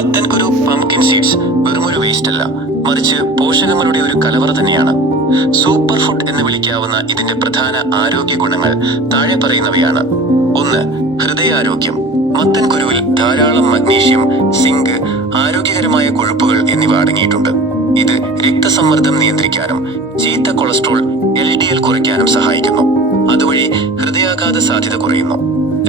മത്തൻകുരു pumpkin seeds വെറുമൊരു waste അല്ല, മറിച്ച് പോഷകങ്ങളുടെ ഒരു കലവറ തന്നെയാണ്. സൂപ്പർ ഫുഡ് എന്ന് വിളിക്കാവുന്ന ഇതിന്റെ പ്രധാന ആരോഗ്യ ഗുണങ്ങൾ താഴെ പറയുന്നവയാണ്. 1. ഹൃദയാരോഗ്യം. മത്തൻകുരുവിൽ ധാരാളം മഗ്നീഷ്യം, സിങ്ക്, ആരോഗ്യകരമായ കൊഴുപ്പുകൾ എന്നിവ അടങ്ങിയിട്ടുണ്ട്. ഇത് രക്തസമ്മർദ്ദം നിയന്ത്രിക്കാനും ചീത്ത കൊളസ്ട്രോൾ LDL കുറയ്ക്കാനും സഹായിക്കുന്നു. അതുവഴി ഹൃദയാഘാത സാധ്യത കുറയുന്നു.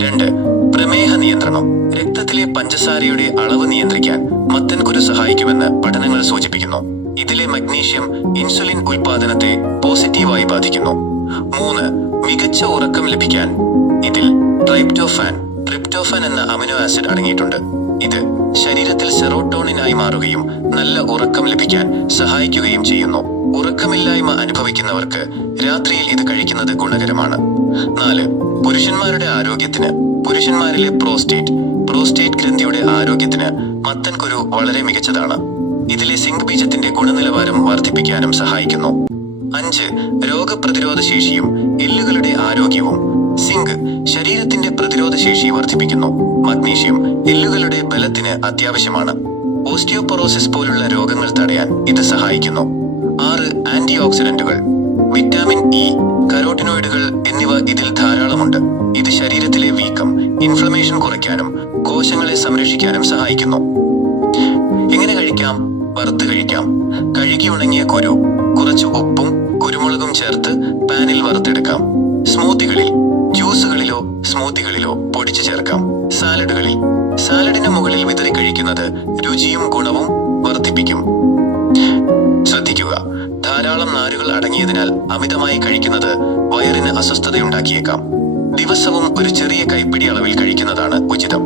2. പ്രമേഹ നിയന്ത്രണം. രക്തത്തിലെ പഞ്ചസാരയുടെ അളവ് നിയന്ത്രിക്കാൻ മത്തൻകുരു സഹായിക്കുമെന്ന് പഠനങ്ങൾ സൂചിപ്പിക്കുന്നു. ഇതിലെ മഗ്നീഷ്യം ഇൻസുലിൻ ഉൽപാദനത്തെ പോസിറ്റീവായി ബാധിക്കുന്നു. 3. മികച്ച ഉറക്കം ലഭിക്കാൻ. ഇതിൽ ട്രിപ്റ്റോഫാൻ എന്ന അമിനോ ആസിഡ് അടങ്ങിയിട്ടുണ്ട്. ഇത് ശരീരത്തിൽ സെറോട്ടോണിനായി മാറുകയും നല്ല ഉറക്കം ലഭിക്കാൻ സഹായിക്കുകയും ചെയ്യുന്നു. ഉറക്കമില്ലായ്മ അനുഭവിക്കുന്നവർക്ക് രാത്രിയിൽ ഇത് കഴിക്കുന്നത് ഗുണകരമാണ്. 4. പുരുഷന്മാരുടെ ആരോഗ്യത്തിന്. പുരുഷന്മാരിലെ പ്രോസ്റ്റേറ്റ് ഗ്രന്ഥിയുടെ ആരോഗ്യത്തിന് മത്തൻകുരു വളരെ മികച്ചതാണ്. ഇതിലെ സിങ്ക് ബീജത്തിന്റെ ഗുണനിലവാരം വർദ്ധിപ്പിക്കാനും സഹായിക്കുന്നു. 5. രോഗപ്രതിരോധ ശേഷിയും എല്ലുകളുടെ ആരോഗ്യവും. സിങ്ക് ശരീരത്തിന്റെ പ്രതിരോധ ശേഷി വർദ്ധിപ്പിക്കുന്നു. മഗ്നീഷ്യം എല്ലുകളുടെ ബലത്തിന് അത്യാവശ്യമാണ്. ഓസ്റ്റിയോപൊറോസിസ് പോലുള്ള രോഗങ്ങൾ തടയാൻ ഇത് സഹായിക്കുന്നു. 6. ആന്റി ഓക്സിഡന്റുകൾ. വിറ്റാമിൻ ഇ, കരോട്ടിനോയിഡുകൾ എന്നിവ ഇതിൽ ധാരാളമുണ്ട്. ഇത് ശരീരത്തിലെ വീക്കം, ഇൻഫ്ലമേഷൻ കുറയ്ക്കാനും കോശങ്ങളെ സംരക്ഷിക്കാനും സഹായിക്കുന്നു. എങ്ങനെ കഴിക്കാം? വറുത്ത് കഴിക്കാം. കഴുകി ഉണങ്ങിയ കുരു കുറച്ച് ഉപ്പും കുരുമുളകും ചേർത്ത് പാനിൽ വറുത്തെടുക്കാം. ജ്യൂസുകളിലോ സ്മൂത്തികളിലോ പൊടിച്ചു ചേർക്കാം. സാലഡിന് മുകളിൽ വിതറി കഴിക്കുന്നത് രുചിയും ഗുണവും വർദ്ധിപ്പിക്കും. ശ്രദ്ധിക്കുക, ധാരാളം നാരുകൾ അടങ്ങിയതിനാൽ അമിതമായി കഴിക്കുന്നത് വയറിന് അസ്വസ്ഥതയുണ്ടാക്കിയേക്കാം. ദിവസവും ഒരു ചെറിയ കൈപ്പിടി അളവിൽ കഴിക്കുന്നതാണ് ഉചിതം.